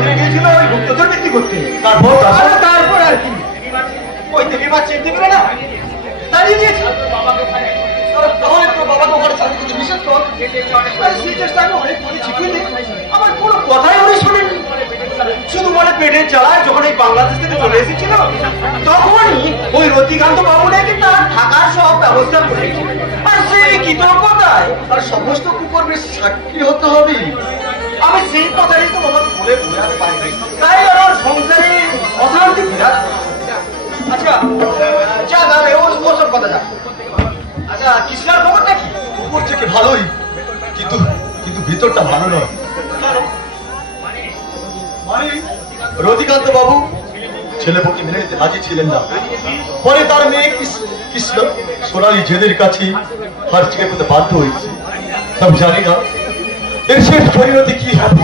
মন্দিরে গিয়েছিল ওই গুপ্তচর বৃত্তি করতে। তারপর আর কি ওই দেবী মা চিনতে পেরে না দাঁড়িয়ে দিয়েছে। তাহলে তোর বাবাকে ওখানে সাথে কিছু বিশেষ কর। সেই চেষ্টা আমি অনেক করেছি, আমার কোনো কথাই উনি শোনেনি। শুধু বলে পেটের জ্বালায় যখন এই বাংলাদেশ থেকে চলে এসেছিল তখনই ওই রতিকান্ত বাবু নাকি তার থাকার সব ব্যবস্থা করেছে। আর সেই কৃতজ্ঞতায় আর সমস্ত কুকর্মের সাক্ষী হতে হবে। আমি সেই কথাই তো বাবাকে বলে বোঝাতে পারিনি, তাই আমার সংসারে অশান্তি বিরাজ। আচ্ছা যা দাঁড়ে ওসব কথা যা। আচ্ছা কৃষ্ণার খবরটা কি? উপর থেকে ভালোই, কিন্তু কিন্তু ভিতরটা ভালো নয়। রতিকান্ত বাবু ছেলেপক্ষে মেনে নিতে রাজি ছিলেন না। পরে তার মেয়ে কৃষ্ণ সোনালী জেদের কাছে হার ছেড়ে পেতে বাধ্য হয়েছে। তবে জানি না এর শেষ পরিণতি কি হবে।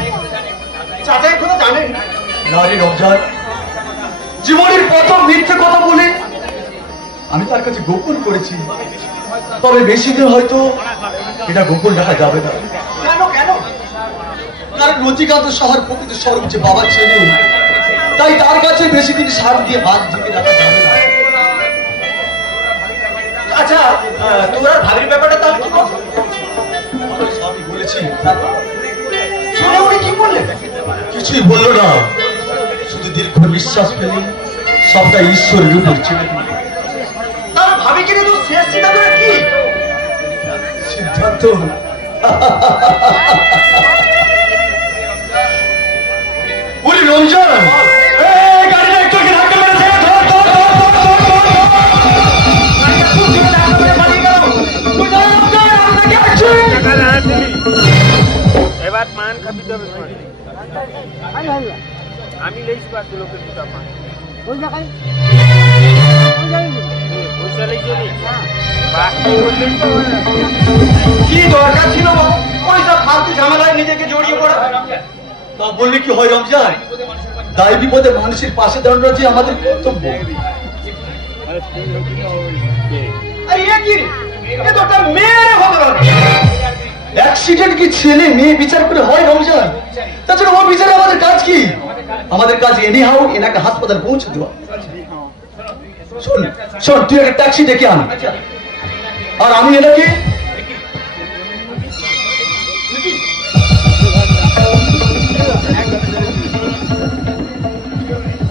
চাচা এখন জানেন নারী রমজান জীবনের প্রথম মিথ্যে কথা বলে আমি তার কাছে গোপন করেছি। তবে বেশি দিন হয়তো এটা গোপন রাখা যাবে না। কেন কেন? কারণ রতিকান্ত শহর প্রকৃত স্বরূপ যে বাবা ছেলে, তাই তার কাছে বেশি দিন সার দিয়ে বাদ ঢেকে রাখা যাবে না। আচ্ছা তোর আর ভাবির ব্যাপারটা তাহলে কি করবো? সবই বলেছি। শুনে উনি কি বললেন? কিছুই বললো না, শুধু দীর্ঘ নিঃশ্বাস ফেলে সবটা ঈশ্বরের উপর ছেড়ে দিল। তার ভাবিকে নিয়ে তোর শেষ সিদ্ধান্ত কি? সিদ্ধান্ত বলি রঞ্জন গাড়িটা একটু ধাক্কা মেরেছে। এবার পান খাবি যাবে আমি লেইছি বা লোকের দুটা পান পয়সা লেইছি কি দরকার ছিল পয়সা ফালতু ঝামেলায় নিজেকে জড়িয়ে পড়া। তা বললে কি হয় রমজান? দায় বিপদে মানুষের পাশে দাঁড়ানো যে আমাদের কর্তব্য। অ্যাক্সিডেন্ট কি ছেলে মেয়ে বিচার করে হয় রমজান? তাছাড়া ওর বিচারে আমাদের কাজ কি? আমাদের কাজ এনি হাও এনাকে হাসপাতাল পৌঁছে দেওয়া। শোন শোন তুই একটা ট্যাক্সি ডেকে আন, আর আমি এনাকে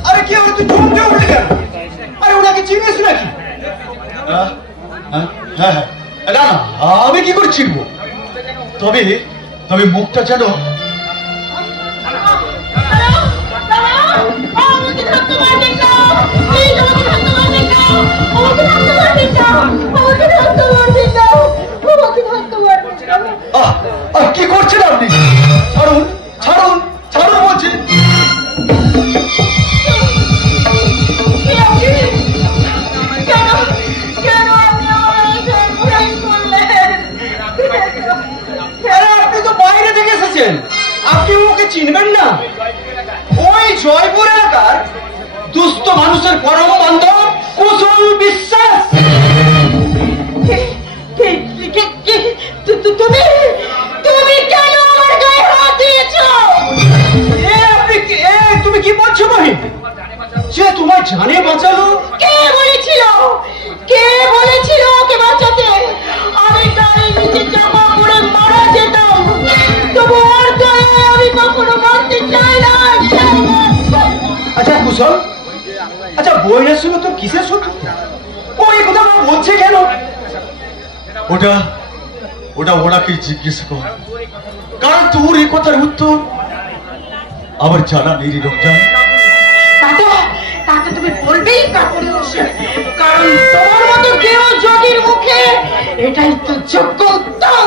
আরে কি তুই চমকে উঠে কেন? আরে ওনাকে চিনিস নাকি? হ্যাঁ না আমি কি করে চিনবো? তবে তবে মুখটা যেন কি করছেন আপনি? ছাড়ুন ছাড়ুন ছাড়ুন বলছি। আপনি তো বাইরে থেকে এসেছেন, আপনি ওকে চিনবেন না? ওই জয়পুর এলাকার দুস্থ মানুষের পরম বান্ধব কুশল বিশ্বাস। তুমি কি বলছো বহিন? সে তোমার জানে বাঁচালো? কে বলেছিল? কে বলেছিল ওকে বাঁচাতে? আমি গায়ে নিচে চাপা পড়ে মারা যেতাম, তবু ওর গায়ে আমি কখনো মারতে চাই না। আচ্ছা কুশল, আচ্ছা বইনের সঙ্গে তো কিসের শত্রু? ও এই কথা বলছে কেন? ওটা ওটা ওনাকে জিজ্ঞেস কর, কারণ তোর এই কথার উত্তর আবার জানা নেই রমজান। তাকে তুমি বলবেই কারণ তোমার মতো কেউ যোগীর মুখে এটাই তো যোগ্য উত্তর।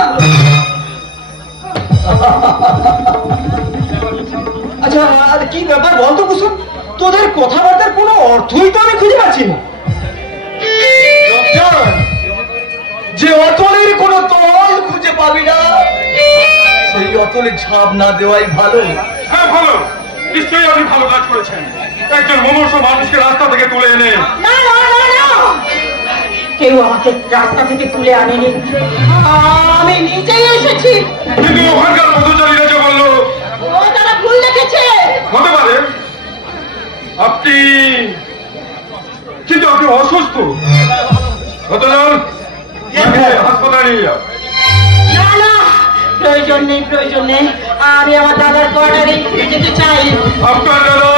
আচ্ছা আর কি ব্যাপার বলতো কুসুম? তোদের কথাবার্তার কোনো অর্থই তো আমি খুঁজে পাচ্ছি না। যে অতলের কোনো তল খুঁজে পাবি না, সেই অতলে ঝাঁপ না দেওয়াই ভালো। হ্যাঁ ভালো, নিশ্চয়ই আপনি ভালো কাজ করেছেন। একজন মুমূর্ষু মানুষকে রাস্তা থেকে তুলে এনে। না না না না, কেউ আমাকে রাস্তা থেকে তুলে আনেনি, আমি নিজেই এসেছি। কিন্তু ওখানকার পথচারীরা যে বললো ও তারা ভুল দেখেছে। হতে পারে আপনি, কিন্তু আপনি অসুস্থ। হাসপাতালে নিয়ে যাও। না না, প্রয়োজন নেই, প্রয়োজন নেই। আমি আমার দাদার কোয়ার্টারে ফিরে যেতে চাই। আপনার দাদা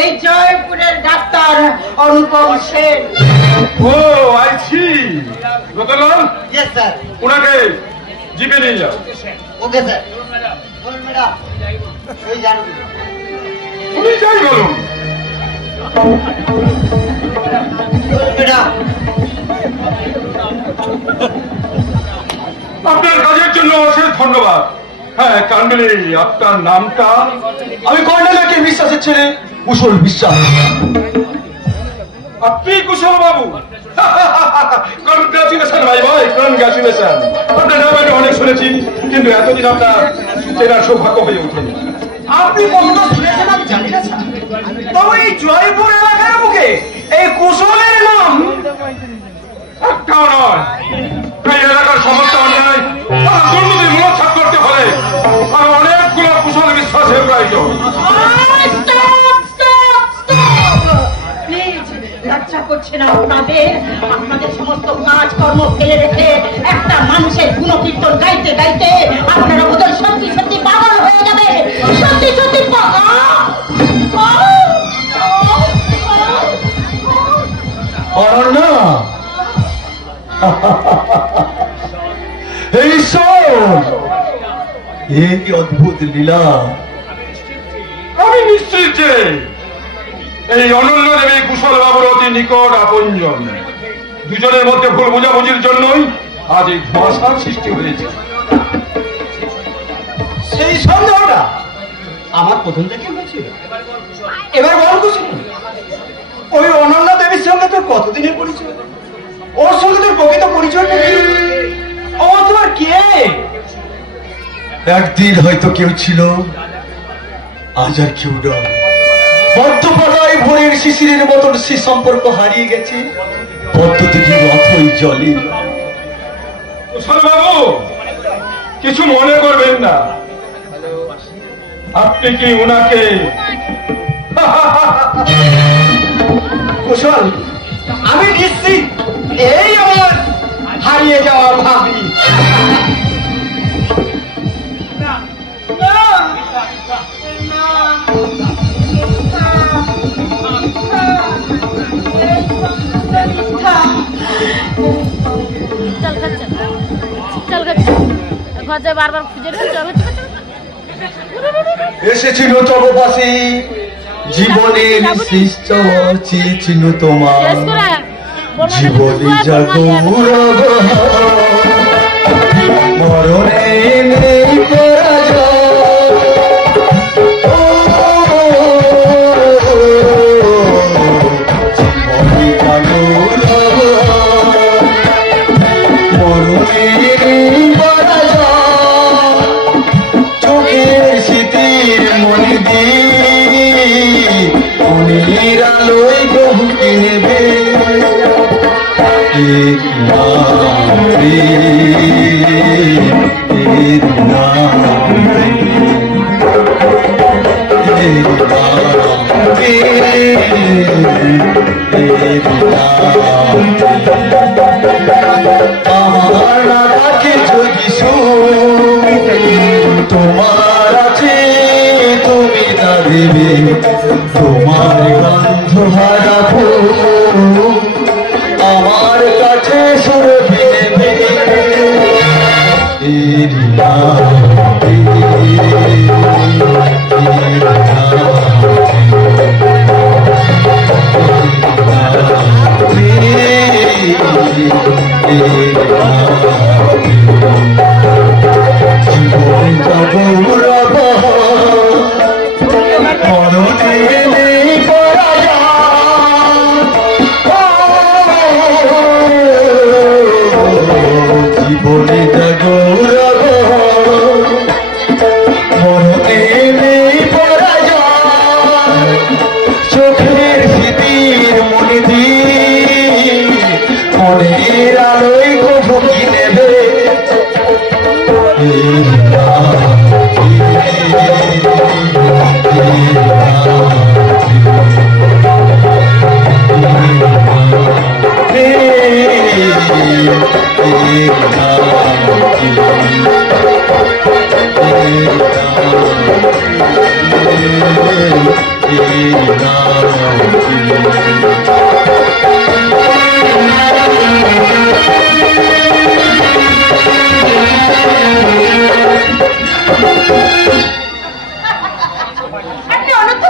এই জয়পুরের ডাক্তার অনুপম সেন। ও আইছি। Ratanlal, yes sir. ওনাকে জিপে নিয়ে যাও। Okay sir. বলুন ম্যাডাম, ওই জানবি উনি যাই বলুন। ম্যাডাম। আপনার কাজের জন্য অশেষ ধন্যবাদ। হ্যাঁ, কান্ডলি, আপনার নামটা? আমি কর্নেলকে বিশ্বাসের ছেলে কুশল বিশ্বাস। আপনি কুশল বাবু? কনগ্রাচুলেশন ভাই ভাই, কনগ্রাচুলেশন। আপনার নাম আমি অনেক শুনেছি, কিন্তু এতদিন আপনার চেনার সৌভাগ্য হয়ে ওঠেনি। আপনি কতটা শুনেছেন আমি জানি না স্যার, তবে এই জয়পুর এলাকার মুখে এই কুশলের নাম একটাও নয়। এই এলাকার সমস্ত অন্যায় দুর্নীতির মূলচ্ছেদ করতে হলে আর অনেকগুলো কুশল বিশ্বাসের প্রয়োজন। লজ্জা করছে না আপনাদের? আপনাদের সমস্ত কাজকর্ম ফেলে রেখে একটা মানুষের গুণকীর্তন গাইতে গাইতে আপনারা বোধহয় সত্যি সত্যি পাগল হয়ে যাবে। সত্যি সত্যি অনন্যা, এই কি অদ্ভুত লীলা! আমি নিশ্চিত যে এই অনন্য দেবী কুশল বাবুর অতি নিকট আপনজন। দুজনের মধ্যে ভুল বোঝাবুঝির জন্যই আজ এই ধোঁয়াশার সৃষ্টি হয়েছে। সেই সন্দেহটা আমার প্রথম থেকে হয়েছিল। এবার বল কুশল, ওই অনন্যা দেবীর সঙ্গে তোর কতদিনের পরিচয়? ওর সঙ্গে তোর প্রকৃত পরিচয়টা কি? ও তোমার কে? একদিন হয়তো কেউ ছিল, আজ আর কেউ নয়। বদ্ধপাতায় ভোরের শিশিরের মতন সে সম্পর্ক হারিয়ে গেছে পদ্মদিঘির অথই জলে। কুশল বাবু, কিছু মনে করবেন না। আপনি কি ওনাকে? কুশল, আমি নিশ্চিত এই আমার হারিয়ে যাওয়ার ভাবি। বারবার খুঁজে এসেছিল চবপাশে জীবনের শিষ্ট চিহ্ন তোমার জীবনে জাগরব মরণে নেই আমার নাকে যদি তোমার আছে তুমি তা দেবে, তোমার গন্ধ হারাবো আমার কাছে সুরভি নেবে। জীবন জগরব মরণে নেই জীবনে জগরব মরণে নেই চোখের স্মৃতির মনে দিয়ে মনের আলোয় ঢুকি নেবে।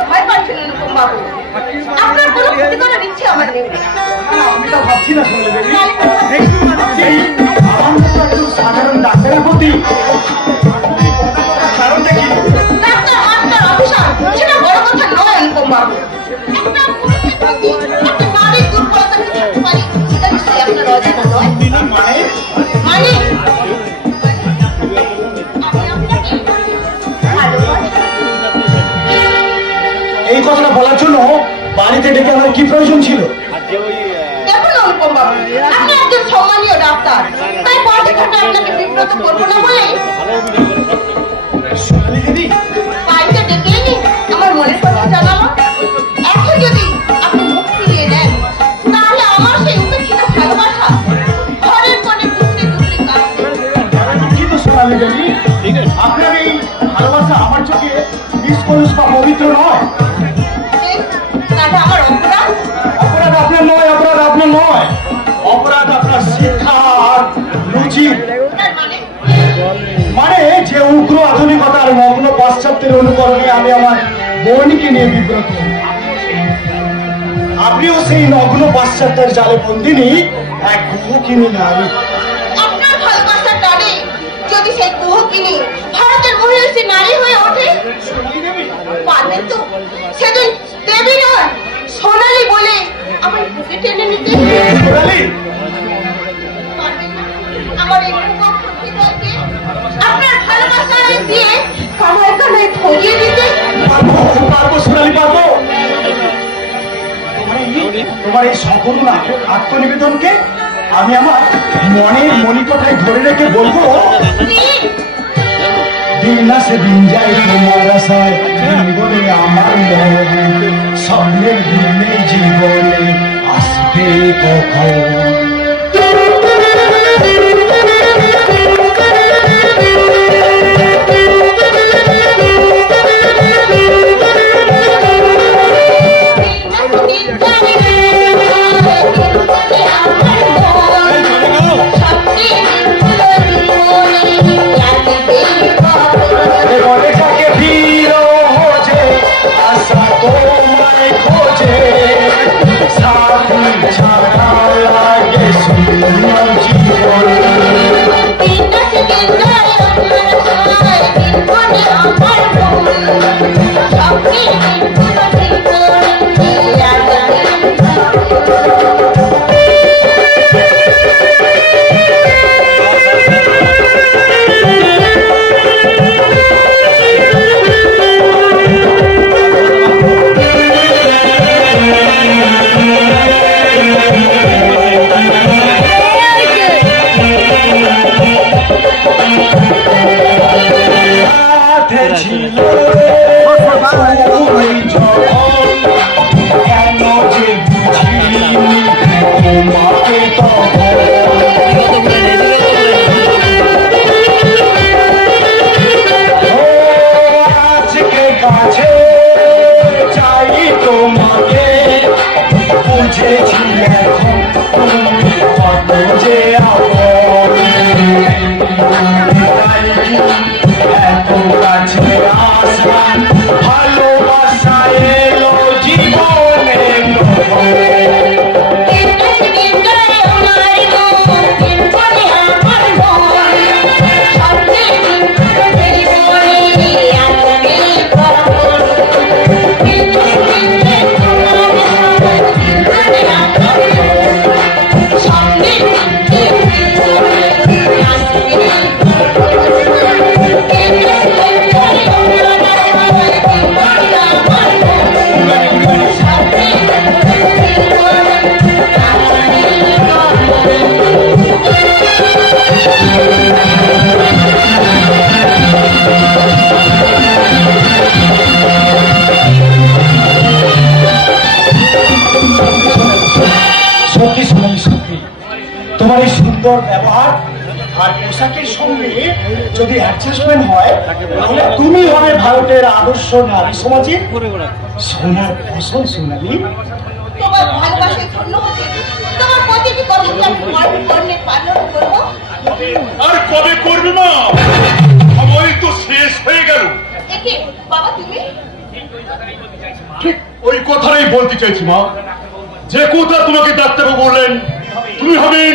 ভয় পাচ্ছেন অনুপম বাবু? আপনার কোনো ক্ষতি করার ইচ্ছে আমার নেই। আমি তো ভাবছি না শুনলে দেবী, আমার মতো একজন সাধারণ ডাক্তারের প্রতি কারণটা কি? ডাক্তার মাস্টার অফিসার সেটা বড় কথা নয় অনুপম বাবু। একটা পুরুষের প্রতি একটা নারীর দুর্বলতা কি থাকতে পারে সেটা নিশ্চয়ই আপনার অজানা নয়। মানে মানে আমি আপনাকে ভালোবাসি। এই কথাটা বলার জন্য বাড়িতে ডেকে আমার কি প্রয়োজন ছিল? দেখুন অনুপম বাবু, আপনি একজন সম্মানীয় ডাক্তার, তাই পথে ঘাটে আপনাকে বিব্রত করবো না বলে সোনালী দেবী, বাড়িতে ডেকে এনে আমার মনের কথা জানালাম। এখন যদি আপনি মুখ ফিরিয়ে নেন তাহলে আমার সেই উপেক্ষিত ভালোবাসা ঘরের কোণে টুকরে টুকরে কাটবে। কিন্তু সোনালী দেবী, আপনার এই ভালোবাসা আমার চোখে নিষ্কলুষ বা পবিত্র নয়। তাহলে আমার অপরাধ? অপরাধ আপনার নয়, অপরাধ আপনার নয়, অপরাধ আপনার শিক্ষা আর রুচি। তার মানে মানে যে উগ্র আধুনিকতার মগ্ন পাশ্চাত্যের অনুকরণে আমি আমার বোনকে নিয়ে বিব্রত। আপনিও সেই নগ্ন পাশ্চাত্যের জালে বন্দিনী এক কুহকিনী নারী। আপনার ভালোবাসার টানে যদি সেই কুহকিনী ভারতের মহিষী নারী হয়ে ওঠে, পারবেন তো সেদিন দেবী নয় সোনালী বলে আমার বুকে টেনে নিতে? সোনালী, পারবেন না আমার এই কুকক্ষ হৃদয়কে আপনার ভালোবাসা দিয়ে কানায় কানায় ধরিয়ে দিতে? পারবো, পারবো সোনালী, পারবো। তোমার এই সম্পূর্ণ আত্মনিবেদনকে আমি আমার মনের মণিকোঠায় ধরে রেখে বলবো, দিন না সে দিন যায় তোমার আশায়, জীবনে আমার মন স্বপ্নের দিনে জীবনে আসবে কখন। তোমার এই সুন্দর ব্যবহার আর পোশাকের সঙ্গে যদি অ্যাডজাস্টমেন্ট হয় তাহলে তুমি হবে ভারতের আদর্শ নারী সমাজে সোনার ফসল। সোনালী, তোমার ভালোবাসায় ধন্য হতে তোমার প্রতিটি কথাকে আমি কর্ণে পালন করবো। আর কবে করবে মা? সময় তো শেষ হয়ে গেল। একে বাবা তুমি ঠিক ওই কথাটাই বলতে চাইছি মা। যে কথা তোমাকে ডাক্তারবাবু বললেন, তুমি হবেন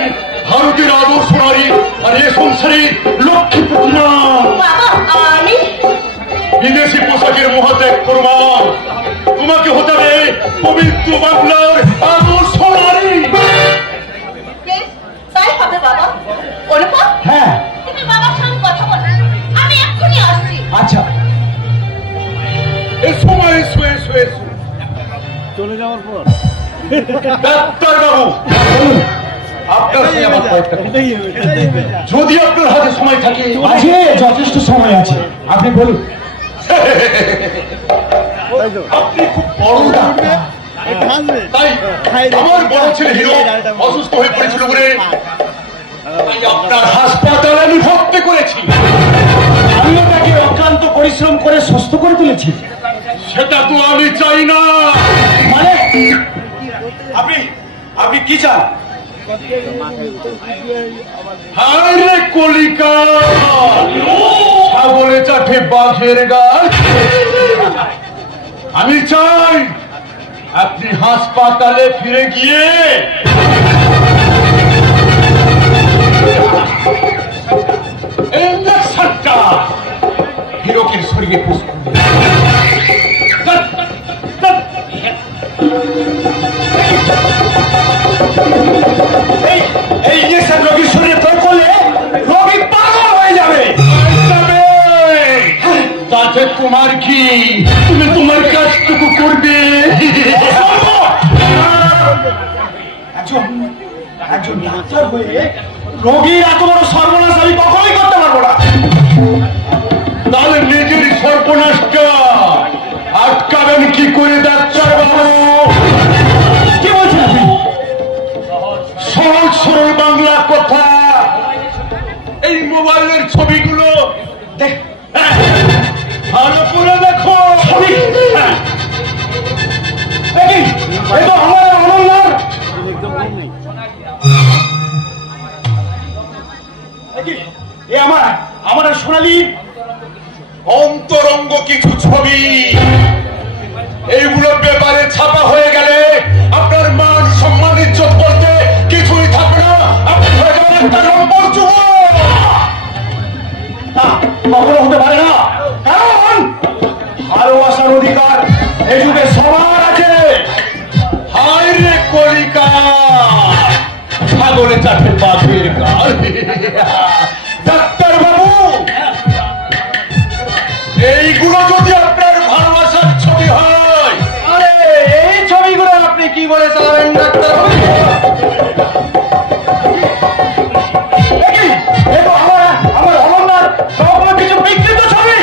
ভারতের আদর্শ নারী আর এ সংসারের লক্ষ্মী প্রতিমা। আমি বিদেশি পোশাকের মহাত্যাগ করবা, তোমাকে হতে হবে পবিত্র বাংলার আদর্শ নারী। তাই হবে বাবা। অনুপম, হ্যাঁ তুমি বাবার সঙ্গে কথা বলো, আমি এক্ষুনি আসছি। আচ্ছা সময় শুয়ে শুয়ে চলে যাওয়ার পর ডাক্তার বাবু আপনার সঙ্গে আমার কয়েকটা কথা। যদি আপনার হাতে সময় থাকে। আছে, যথেষ্ট সময় আছে, আপনি বলুন। আপনি খুব বড় ডাক্তার, তাই আমার বড় ছেলে হিরো অসুস্থ হয়ে পড়েছিল বলে তাই আপনার হাসপাতালে আমি ভর্তি করেছি। আমিও তাকে অক্লান্ত পরিশ্রম করে সুস্থ করে তুলেছি। সেটা তো আমি চাই না। মানে আপনি কি চান? হায় রে কলিকা, ছাগলে চাটে বাঘের গাছ। আমি চাই আপনি হাসপাতালে ফিরে গিয়ে ইঞ্জেকশনটা হিরোকে শরীরে পুষ করুন। এই ইঞ্জেকশন রোগীর শরীরে প্রয়োগ করলে রোগী পাগল হয়ে যাবে। তাতে তোমার কি? তুমি তোমার কাজটুকু করবে। একজন ডাক্তার হয়ে রোগীর এত বড় সর্বনাশ আমি কখনোই করতে পারবো না। তাহলে নিজের সর্বনাশটা আটকাবেন কি করে ডাক্তার বাবু? কি বলছেন আপনি? সরল সরল বাংলা কথা। এই মোবাইলের ছবিগুলো ভালো করে দেখো। ছবি? এই তো আমার অনন্যার। এ আমার সোনালী অন্তরঙ্গ কিছু ছবি, এইগুলো ব্যাপারে ছাপা হয়ে গেলে আপনার মান সম্মান ইজ্জত বলতে কিছুই থাকবে না। আপনি হয়ে যাবেন একটা নম্বর যুবক। কখনো হতে পারে না, কারণ ভালোবাসার অধিকার এই যুগে সবার আছে। হায় রে কলিকা, ছাগলে চাটে বাঘের গাল। ডাক্তার বাবু, এইগুলো যদি আপনার ভালোবাসার ছবি হয়। আরে এই ছবিগুলো আপনি কি বলে চালাবেন ডাক্তার? আমার অনন্যার সবগুলো কিছু বিকৃত ছবি।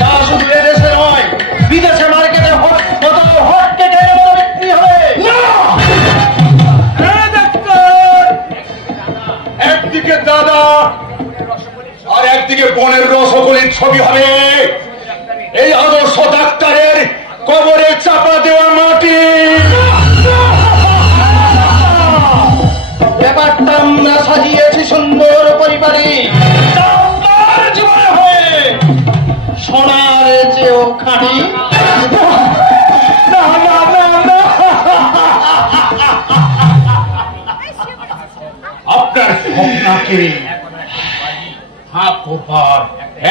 তা শুধু এদেশে নয়, বিদেশে মার্কেটে হট কেটে বিক্রি হবে। একদিকে দাদা আর একদিকে বোনের রসগোল্লার ছবি হবে। এই আদর্শ ডাক্তারের কবরে চাপা দেওয়া মাটি। ব্যাপারটা আমরা সাজিয়েছি সুন্দর পরিবারে, জীবনে হয়ে সোনার চেয়েও খাঁটি। আপনার স্বপ্নাকে হাত করবার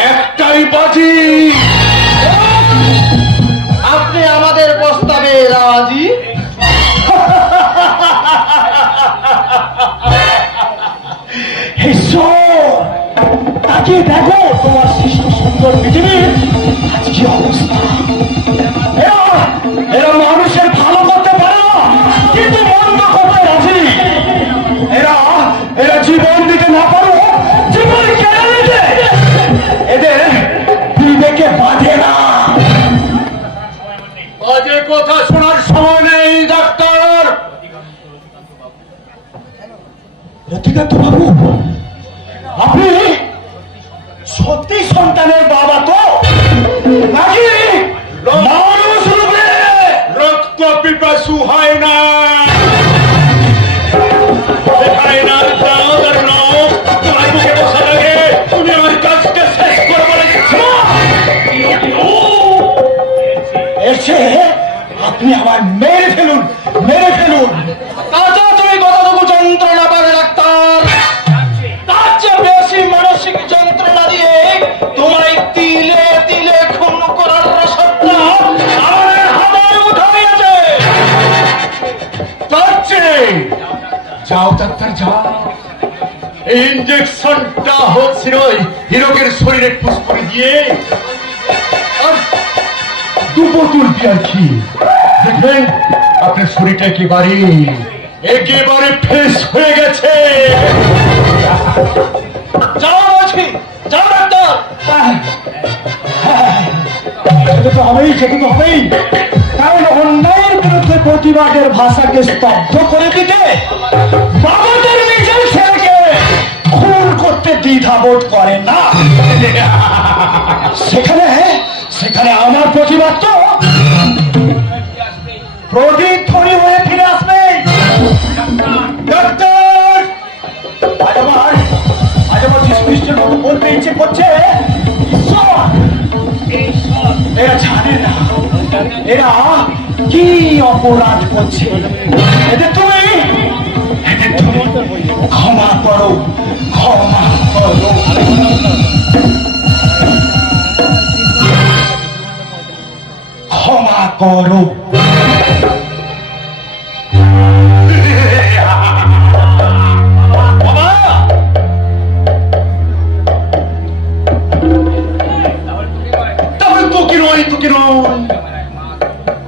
একটাই বাজি। আপনি আমাদের প্রস্তাবে রাজি? তাকিয়ে দেখো তোমার সৃষ্ট সুন্দর পৃথিবীর আজ কি অবস্থা। এরা মানুষের ভালো করতে পারে না, কিন্তু মন্দ করতে রাজি। এরা জীবন দিতে না পারো, জীবন কেড়ে নিতে এদের বিবেকে বাঁধে না। বাজে কথা শোনার সময় নেই ডাক্তার। রতিকান্ত বাবু, আপনি সত্যি সন্তানের বাবা তো নাকি মানুষ রূপে? রক্ত পিপাসু হয় না, দেখায় না দাঁত আর নখ। তোমার বুকে বসা লাগে, তুমি আমার কাজটা শেষ করবো। এসে আপনি আমার মেরে ফেলুন। তুমি কতটুকু যন্ত্রণা পাবে ডাক্তার? তার চেয়ে বেশি মানসিক যন্ত্রণা দিয়ে তোমায় তিলে তিলে খুন করার রসদটা আমাদের হাতের মুঠোয় আছে। যাও ডাক্তার যাও, এই ইঞ্জেকশনটা হচ্ছিল হিরকের শরীরে টুস করে দিয়ে আর 2 বোতল বিয়ার খেয়ে দেখবেন আপনার শরীরটা একেবারে ফ্রেশ হয়ে গেছে। যাও বলছি, যাও ডাক্তার। যেতে তো হবেই, কারণ অন্যায়ের বিরুদ্ধে প্রতিবাদের ভাষাকে স্তব্ধ করে দিতে বাবাদের নিজের ছেলেকে খুন করতে দ্বিধাবোধ করে না। সেখানে আমার প্রতিবাদ তো প্রতিধ্বনি হয়ে ফিরে আসবে। ডাক্তার, আজ আমার যীশু খ্রিস্টের মতো বলতে ইচ্ছে করছে, এরা জানে না এরা কি অপরাধ করছে। এদের তুমি ক্ষমা করো।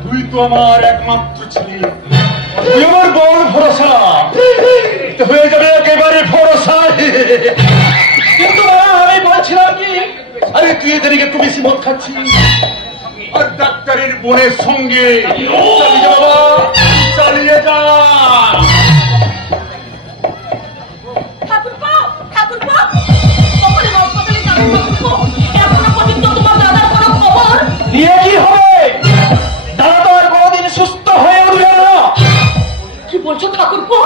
তুই তো আমার একমাত্র ছেলে, তুই আমার বড় ভরসা, হয়ে যাবে একেবারে ভরসা। কিন্তু আমি বলছিলাম কি, আরে তুই এদেরকে একটু বেশি মদ খাচ্ছিস আর ডাক্তারের বোনের সঙ্গে চালিয়ে যা বাবা, চালিয়ে যা। নিয়ে কি হবে? দাদা তো আর কোনোদিন সুস্থ হয়ে উঠবে না। কি বলছো ঠাকুরপো?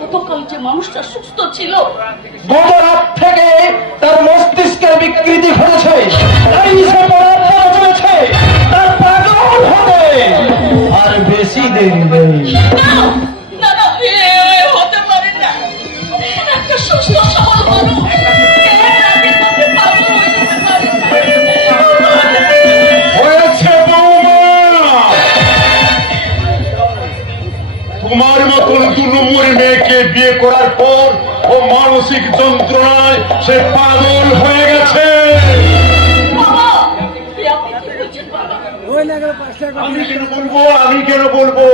গতকাল যে মানুষটা সুস্থ ছিল, গত রাত থেকে তার মস্তিষ্কের বিকৃতি ঘটেছে, তাই সে পরামর্শ চলেছে তার পাগল হবে। আর বেশি দেরি নেই। না না, হতে পারে না। একটা সুস্থ সবল মানুষ হয়েছে বৌমা, তোমার মতন 2 নম্বর মেয়েকে বিয়ে করার পর ও মানসিক যন্ত্রণায় সে পাগল হয়ে গেছে। আমি কেন বলবো?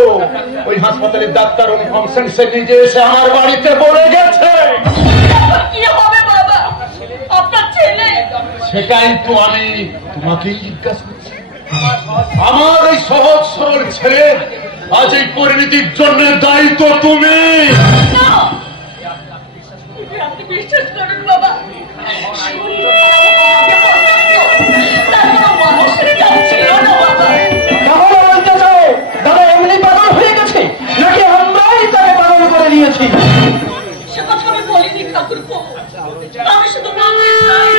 ওই হাসপাতালের ডাক্তার অনুপম সেন সে নিজে এসে আমার বাড়িতে বলে গেছে। কি হবে বাবা? আপনার ছেলে? সেটাই তো আমি তোমাকেই জিজ্ঞাসা করছি। আমার এই সহজ সরল ছেলে আজ এই পরিণতির জন্য দায়িত্ব তুমি। না, আপনি বিশ্বাস করুন বাবা, তাহলে বলতে চাও দাদা এমনি পাগল হয়ে গেছে নাকি আমরাই তাকে পাগল করে নিয়েছি? সে কথা আমি বলিনি ঠাকুরপো, আমি শুধু বলতে চাই।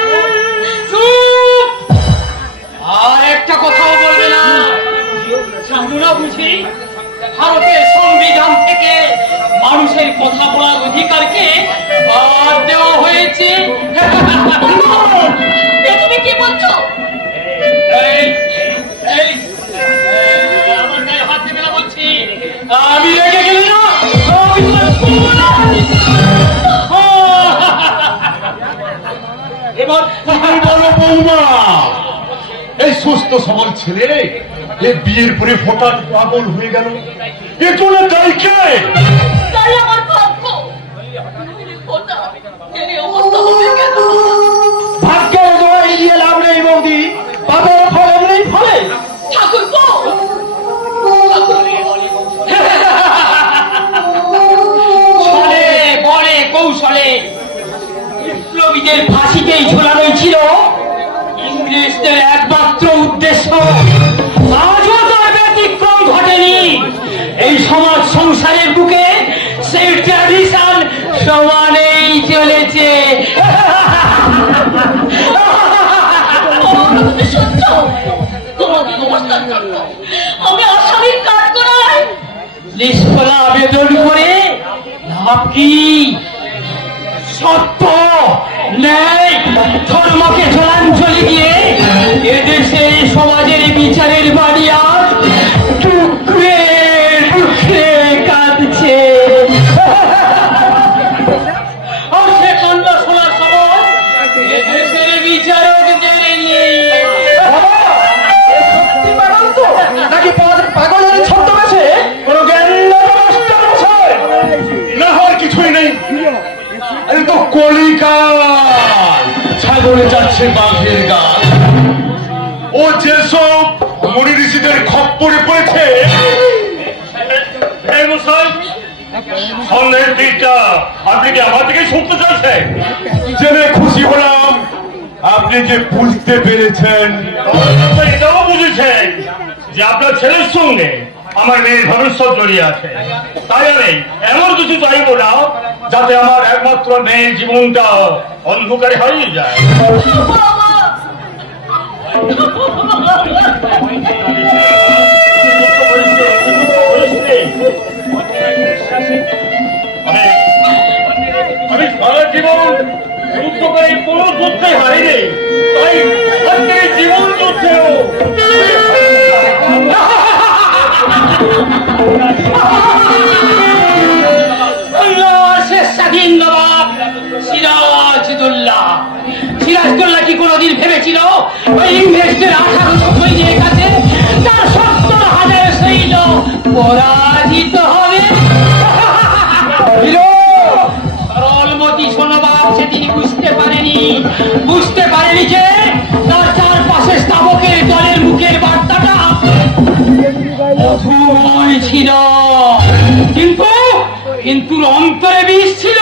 আর একটা কথাও বলবে না, জানো না বুঝি ভারতের সংবিধান থেকে মানুষের কথা বলার অধিকারকে বাদ দেওয়া হয়েছে। তুমি কি বলছো? আমার গায়ে হাত দেবে না বলছি। আমি রেগে গেলি না? এবার তুমি বলো বৌমা, এই সুস্থ সবল ছেলে এই বিয়ের পরে হঠাৎ পাগল হয়ে গেল, এর জন্য দায়ী কে? তাই আমার ভাগ্য। এই অবস্থা হবে কেন? ভাগ্যের দোয়াই দিয়ে লাভ নেই বৌদি, পাপের ফল এমনি ফলে। ঠাকুরপো, ছলে বলে কৌশলে বিপ্লবীদের ফাঁসিতেই ঝোলানোই ছিল ইংরেজদের একমাত্র উদ্দেশ্য। আজও তার ব্যতিক্রম ঘটেনি। এই সমাজ সংসারের বুকে সেই ট্র্যাডিশন সমানেই চলেছে। তুমি সত্য, তোমার ব্যবস্থার জন্য আমি আসামির কাজ করাই। নিষ্ফলা আবেদন করে লাভ কি? সত্য ন্যায় ধর্মকে জলাঞ্জলি দিয়ে এদেশে সমাজের বিচারের বাড়ি আজ টুকরে টুকরে কাঁদছে। আর সে কান্না শোনার সময় এদেশের বিচারকদের নিয়ে নাকি পাগলের ছদ্মবেশে কোনো জ্ঞান না হওয়ার কিছুই নেই। আরে তো কলিকাল, ছাগলে যাচ্ছে বাঘের গাল। ও যেসব মনি ঋষিদের খপ্পরে পড়েছে, সন্ধ্যের দিকটা আপনি কি আমার থেকে শুনতে চাইছেন? জেনে খুশি হলাম আপনি যে বুঝতে পেরেছেন, এটাও বুঝেছেন যে আপনার ছেলের সঙ্গে আমার মেয়ের ভবিষ্যৎ জড়িয়ে আছে। তাই আমি এমন কিছু চাইব না যাতে আমার একমাত্র মেয়ের জীবনটা অন্ধকারে হারিয়ে যায়। আমি সারা জীবন যুদ্ধ করে কোনো যুদ্ধে হারিনি, তাই আজকে জীবন যুদ্ধেও স্বাধীন নবাব সিরাজউদ্দৌলা। সিরাজউদ্দৌলা কি কোনোদিন ভেবেছিল ওই ইংরেজদের 1800 সৈন্যের কাছে তার 70,000 সৈন্য পরাজিত হবে? সরলমতি নবাব সেদিন বুঝতে পারেনি যে তার চারপাশে স্তাবকের দলের মুখের বার্তাটা মধুময় ছিল, কিন্তু অন্তরে বিষ ছিল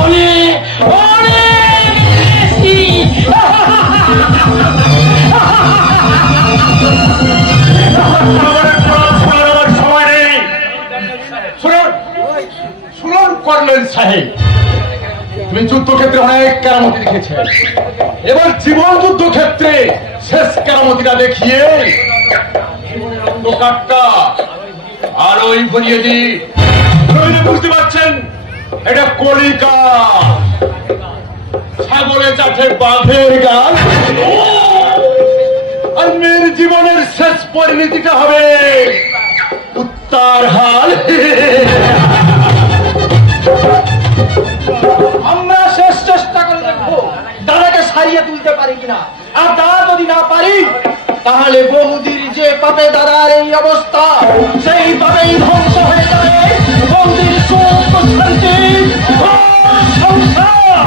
অনেক অনেক বেশি। সময় নেই। শুনুন কর্নেল সাহেব, তুমি যুদ্ধক্ষেত্রে অনেক কেরামতি দেখেছেন, এবার জীবন যুদ্ধক্ষেত্রে শেষ কেরামতিটা দেখিয়ে আর ওই ভরিয়ে দি। বুঝতে পারছেন এটা কলিকা, ছাগলে চাটে বাঘের গাল। আর মেয়ের জীবনের শেষ পরিণতিটা হবে উত্তর হাল। আমরা শেষ চেষ্টা করে দেখবো দাদাকে সারিয়ে তুলতে পারি কিনা। আর দাদা যদি না পারি তাহলে বহুদির যে পাবে দাদার এই অবস্থা, সেই পাবেই ধ্বংস হয়ে যাবে বন্দির সুখ শান্তি সংসার।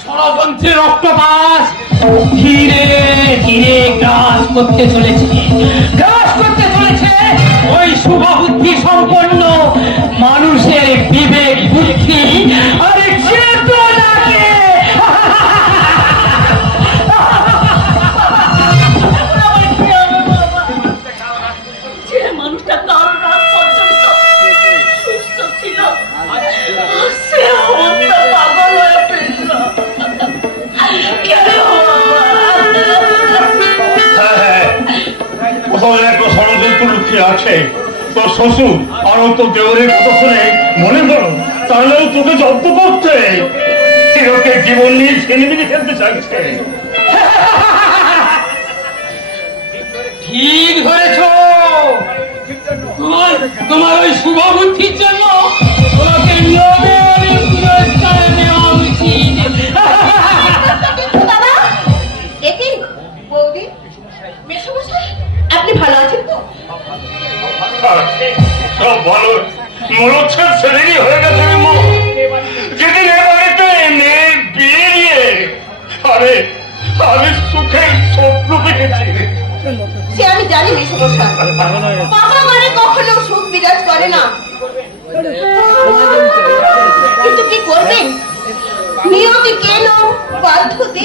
ষড়যন্ত্রের রক্তপাত ধীরে ধীরে গ্রাস করতে চলেছে ওই শুভবুদ্ধি সম্পন্ন মানুষের বিবেক বুদ্ধি আর চেতনাকে। যে মানুষটা কাল রাত পর্যন্ত সুস্থ ছিল সে অবস্থা পাগল হয়ে ফেলল। একটা ষড়যন্ত্র লুকিয়ে আছে। তোর শ্বশুর অনন্ত দেওরের কথা শুনে মনে হলো তাহলেও তোকে জব্দ করতে, ওকে জীবন নিয়ে ছেলেমিলে খেলতে চাইছে। ঠিক ধরেছ, তোমার ওই শুভ বুদ্ধির জন্য তোমাকে নোবেল পুরস্কার নেওয়া উচিত। বাবা, এটি বৌদি, মেসোমশাই, আপনি ভালো আছেন তো? সব ভালো, মনে হচ্ছে ছেলেরই হয়ে গেছে। যেদিন এ বাড়িতে মেয়ে বিয়ে দিয়ে আমি সুখের স্বপ্ন দেখেছি। সে আমি জানি মেসোমশাই, বাবা ঘরে কখনো সুখ বিরাজ করে না, কিন্তু কি করবেন, নিয়তি কেন বাধ্যতে।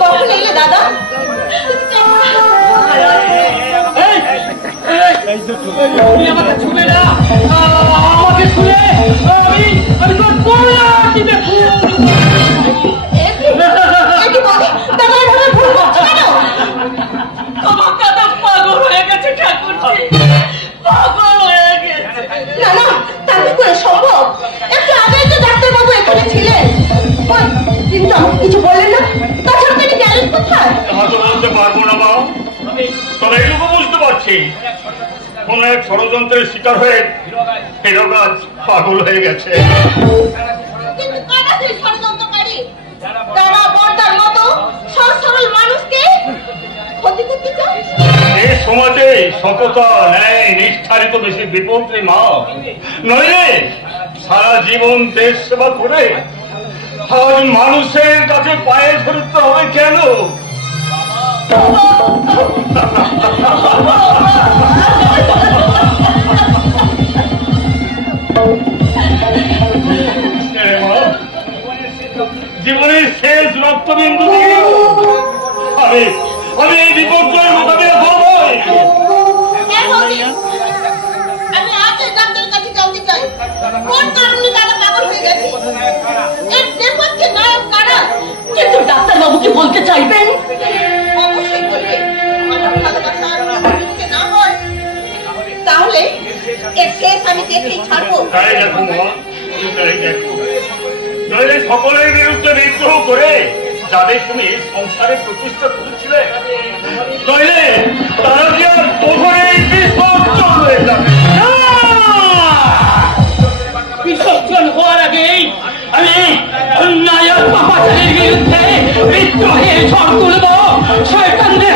কখন এলে দাদা? আমাকে ছুলে না, আমাকে ছুলে আমি তোর আসলে ছিলেন? ওই, কিন্তু আমাকে কিছু বললেন না, তাছাড়া তিনি গেলেন কোথায়? হয়তো বলতে পারবো না মা, তবে এইটুকু বুঝতে পারছি কোন এক ষড়যন্ত্রের শিকার হয়ে হিরোগাজ পাগল হয়ে গেছে। কিন্তু কারা সেই ষড়যন্ত্রকারী? তারা বর্দার মতো সহজ সরল মানুষকে ক্ষতি করতে চায়। এই সমাজে সততা, ন্যায়, নিষ্ঠারই তো বেশি বিপদ রে মা। নইলে সারা জীবন দেশ সেবা করে আজ মানুষের কাছে পায়ে ধরতে হবে কেন? জীবনের শেষ রক্তবিন্দু দিয়ে আমি এই বিপর্যয়ের মোকাবিলা করবো। আমি আজকে ডাক্তারের কাছে জানতে চাই কোন কারণে তারা পাগল হয়ে গেছে। এর নেপথ্যে নায়ক কারা? কিন্তু ডাক্তার বাবু কি বলতে চাইবেন? অবশ্যই বলবে। আমার ভালোবাসা যদি না হয় তাহলে এর শেষ আমি দেখেই ছাড়বো। তাই দেখো মা, তাই দেখো, নইলে সকলের বিরুদ্ধে বিদ্রোহ করে যাদের তুমি সংসারে প্রতিষ্ঠা করেছিলে, নইলে তারা যে আর তোরে বিসর্জন হয়ে যাবে। বিসর্জন হওয়ার আগেই আমি অন্যায় পাপাচারের বিরুদ্ধে বিদ্রোহের ঝড় তুলব, শয়তানদের